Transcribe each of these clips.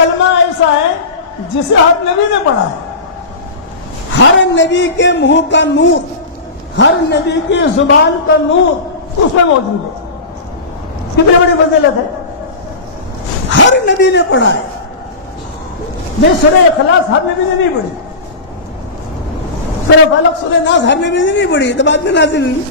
کلمہ ایسا ہے جسے ہر نبی نے پڑھا ہے. ہر نبی کے منہ کا نور، ہر نبی کی زبان کا نور اس میں موجود ہے. کتنی بڑی فضیلت ہے. ہر نبی نے پڑھا ہے. یہ سورہ اخلاص ہر نبی نے نہیں پڑھی، سورہ فلق سورہ ناس ہر نبی نے نہیں پڑھی، تو بعد میں نازل ہوئی.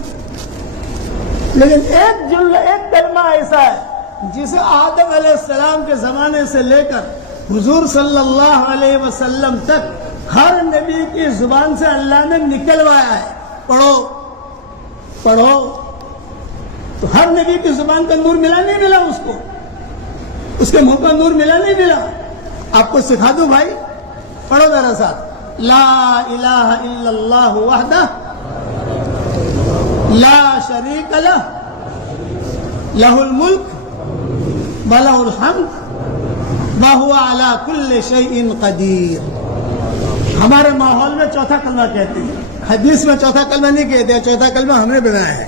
لیکن ایک کلمہ ایسا ہے جسے آدم علیہ السلام کے زمانے سے لے کر حضور صلی اللہ علیہ وسلم تک ہر نبی کی زبان سے اللہ نے نکلوایا ہے. پڑھو پڑھو. تو ہر نبی کی زبان کا نور ملا نہیں ملا، اس کو اس کے منہ کا نور ملا نہیں ملا. آپ کو سکھا دوں بھائی، پڑھو ذرا ساتھ. لا الہ الا اللہ وحدہ لا شریک لہ لہ الملک ولہ الحمد وہو علی کل شیء قدیر. ہمارے ماحول میں چوتھا کلمہ کہتے ہیں، حدیث میں چوتھا کلمہ نہیں کہتے ہیں. چوتھا کلمہ ہم نے بنایا ہے.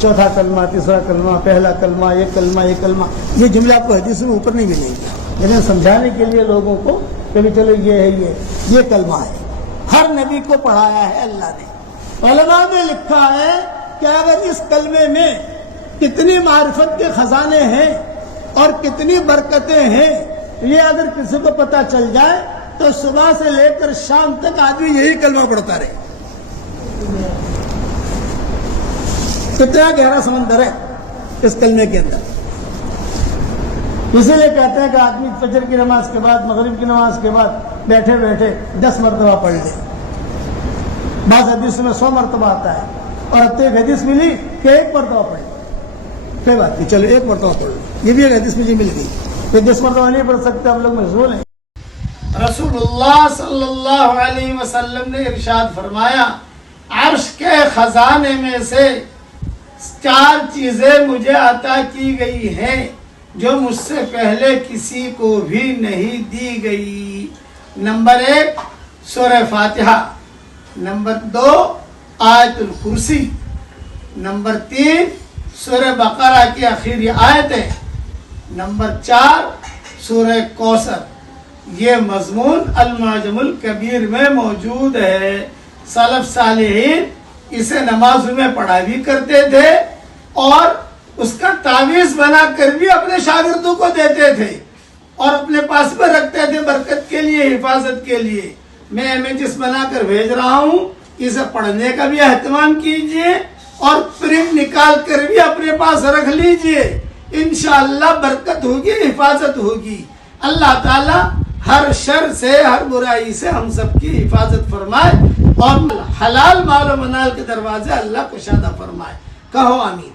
چوتھا کلمہ، تیسرا کلمہ، پہلا کلمہ، یہ کلمہ، یہ کلمہ، یہ جملہ آپ کو حدیث میں اوپر نہیں ملیں گے. لیکن سمجھانے کے لیے لوگوں کو کہ چلو یہ ہے، یہ کلمہ ہے. ہر نبی کو پڑھایا ہے اللہ نے. علماء نے لکھا ہے کہ اگر اس کلمے میں کتنی معرفت کے خزانے ہیں اور کتنی برکتیں ہیں، یہ اگر کسی کو پتہ چل جائے تو صبح سے لے کر شام تک آدمی یہی کلمہ پڑھتا رہے. کتنا گہرا سمندر ہے اس کلمے کے اندر. اسی لیے کہتے ہیں کہ آدمی فجر کی نماز کے بعد، مغرب کی نماز کے بعد بیٹھے بیٹھے 10 مرتبہ پڑھ لے. بعض حدیث میں 100 مرتبہ آتا ہے، اور اب تو ایک حدیث ملی کہ 1 مرتبہ پڑھ. کوئی بات نہیں، چلو 1 مرتبہ پڑھ لو. یہ بھی ایک حدیث مجھے مل گئی. کہ 10 مرتبہ نہیں پڑھ سکتے، ہم لوگ مشغول ہیں. رسول اللہ صلی اللہ علیہ وسلم نے ارشاد فرمایا، عرش کے خزانے میں سے 4 چیزیں مجھے عطا کی گئی ہیں جو مجھ سے پہلے کسی کو بھی نہیں دی گئی. نمبر 1 سورہ فاتحہ، نمبر 2 آیت الکرسی، نمبر 3 سورہ بقرہ کی آخری آیتیں، نمبر 4 سورہ کوثر. یہ مضمون المعجم الکبیر میں موجود ہے. سلف صالحین اسے نمازوں میں پڑھا بھی کرتے تھے اور اس کا تعویذ بنا کر بھی اپنے شاگردوں کو دیتے تھے اور اپنے پاس میں رکھتے تھے برکت کے لیے، حفاظت کے لیے. میں امیجز بنا کر بھیج رہا ہوں، اسے پڑھنے کا بھی اہتمام کیجئے اور پرنٹ نکال کر بھی اپنے پاس رکھ لیجئے. انشاءاللہ برکت ہوگی، حفاظت ہوگی. اللہ تعالی ہر شر سے، ہر برائی سے ہم سب کی حفاظت فرمائے اور حلال مال و منال کے دروازے اللہ کشادہ فرمائے. کہو آمین.